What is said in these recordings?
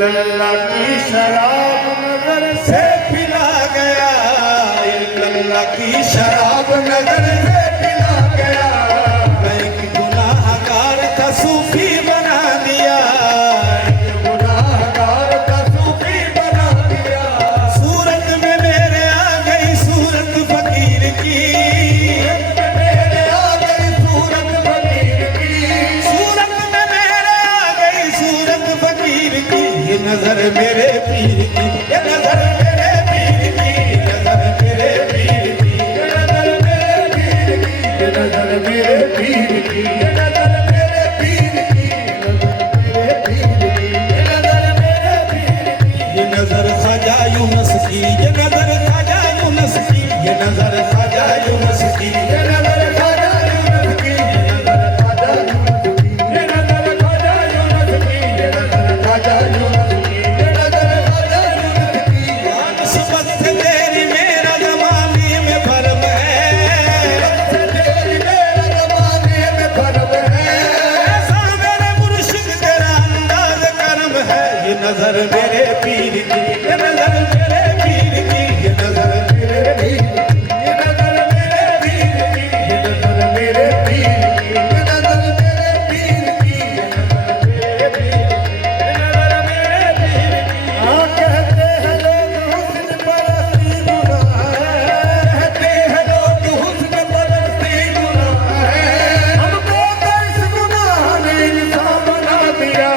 इल्लल्लाह की शराब नजर से पिला गया, इल्लल्लाह की शराब नजर से पिला गया। मैं एक गुनाहगार का सूफी बना दिया, एक गुनाहगार का सूफी बना दिया। सूरत में मेरे आ गई सूरत फकीर की, नजर मेरे पीर की, ये नजर मेरे पीर की, नजर मेरे पीर की, नजर मेरे पीर की, नजर मेरे पीर की, नजर मेरे पीर की, नजर मेरे पीर की, नजर मेरे पीर की। ये नजर ख्वाजा यूनुस की, ये नजर ख्वाजा यूनुस की, ये नजर ख्वाजा यूनुस की, ये नजर ख्वाजा यूनुस की, ये नजर ख्वाजा यूनुस की, ये नजर ख्वाजा यूनुस की, ये नजर ख्वाजा यूनुस। नजर मेरे पीर की, ये नजर मेरे पीर की, ये नजर मेरे पीर की, ये नजर मेरे पीर की, ये नजर मेरे पीर की, ये नजर मेरे पीर की, ये नजर मेरे पीर की, ये नजर मेरे पीर की। हाँ कहते हैं लोग हुस्न परस्ती गुनाह है, कहते हैं लोग हुस्न परस्ती गुनाह है। हमको तो इस गुनाह ने इंसान बना दिया।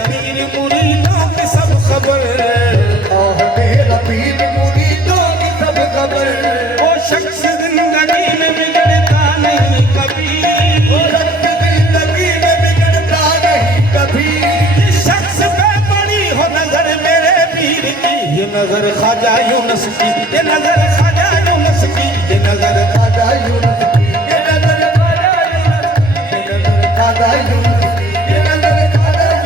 पीर मुरीदों की सब खबर, मेरा पीर मुरीदों की सब खबर। वो शख्स जिंदगी में बिगड़ता नहीं कभी, वो शख्स जिंदगी में बिगड़ता नहीं कभी। इस शख्स पे पड़ी हो नजर मेरे पीर की, ये नजर ख्वाजा यूनुस की, ये नजर ख्वाजा यूनुस की, ये नजर ख्वाजा यूनुस की, ये नजर ख्वाजा यूनुस की, ये नजर ख्वाजा यूनुस।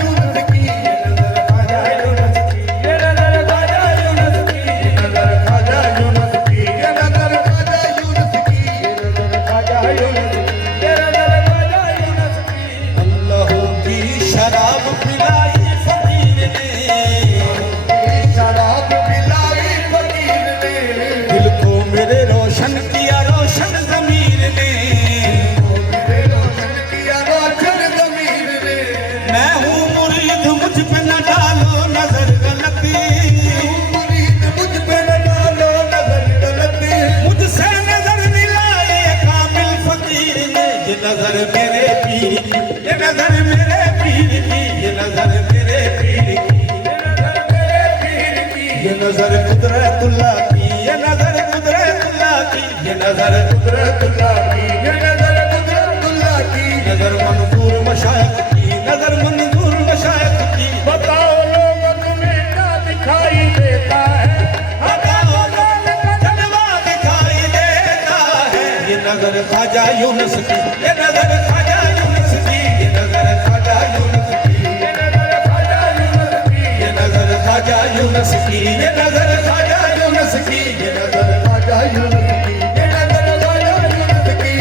ख्वाजा यूनुस की, ये नजर ख्वाजा यूनुस की, ये नजर ख्वाजा यूनुस की, ये नजर ख्वाजा यूनुस की, ये नजर ख्वाजा यूनुस की, ये नजर ख्वाजा यूनुस की, ये नजर ख्वाजा यूनुस की, ये नजर ख्वाजा यूनुस की,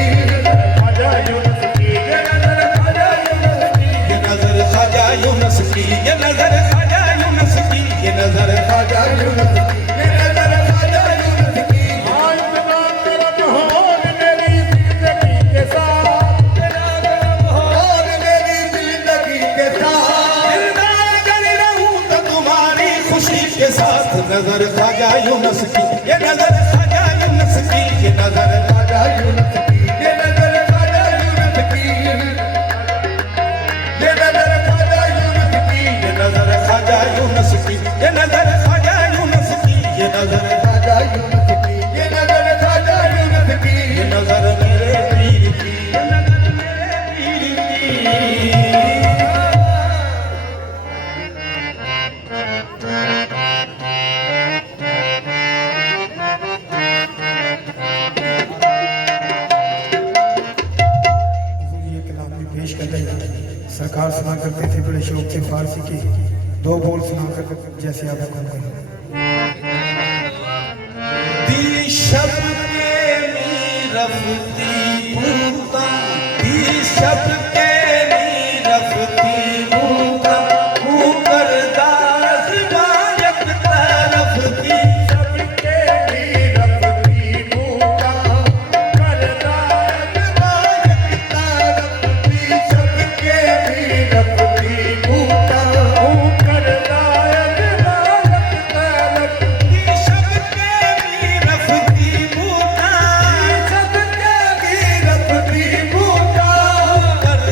ख्वाजा यूनुस की, ये नजर ख्वाजा यूनुस की, ये नजर ख्वाजा यूनुस की, ये नजर ख्वाजा यूनुस की, ये नजर ख्वाजा यूनुस की, ये नजर ख्वाजा यूनुस की। आज तमाम करम हो मेरी जिंदगी के साथ, तेरा करम हो मेरी जिंदगी के साथ, दिलदार कर रहूं तो तुम्हारी खुशी के साथ। नजर ख्वाजा यूनुस की, ये नजर ख्वाजा यूनुस की, ये नजर ख्वाजा यूनुस की, ये नजर ख्वाजा यूनुस की, ये नजर ख्वाजा यूनुस की, ये नजर ख्वाजा यूनुस की, ये नजर ख्वाजा यूनुस की, ये नजर ख्वाजा यूनुस की, ये नजर ख्वाजा यूनुस की, ये नजर मेरे पीर की, ये नजर मेरे पीर की। ये कलाम भी पेश कर रहे हैं। सरकार सुना करते थे बड़े शौक से फारसी के दो बोल सुना कर जैसे आप हुक्म करें। दी शब के रफ्ती बूता, दी शब के रफ्ती बूता, ऊपर दास बायक तरफ दी शब के रफ्ती बूता, कर दास बायक तरफ दी शब के रफ्ती बूता, ऊपर दास बायक तरफ दी शब के रफ्ती बूता, शब के रफ्ती बूता, कर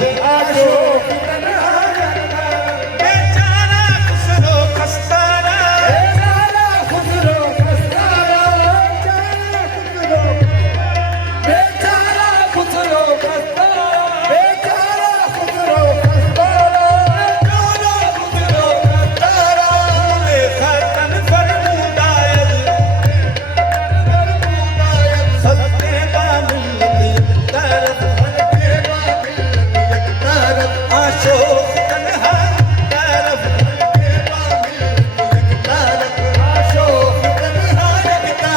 अशोक तन्हा यकतारफ बेचारा खुसरो खस्तारा बेचारा खुसरो खस्तारा बेचारा खुसरो खस्तारा बेचारा खुसरो खस्तारा बेचारा खुसरो खस्तारा देखा तन फरमूदायत सत्ते का मिलत तरफ हल्के का मिलत तरफ अशोक तन्हा तरफ हल्के का मिलत तरफ अशोक तन्हा तरफ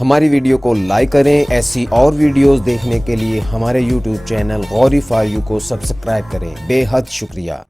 हमारी वीडियो को लाइक करें। ऐसी और वीडियोस देखने के लिए हमारे YouTube channel Gauri for you को सब्सक्राइब करें। बेहद शुक्रिया।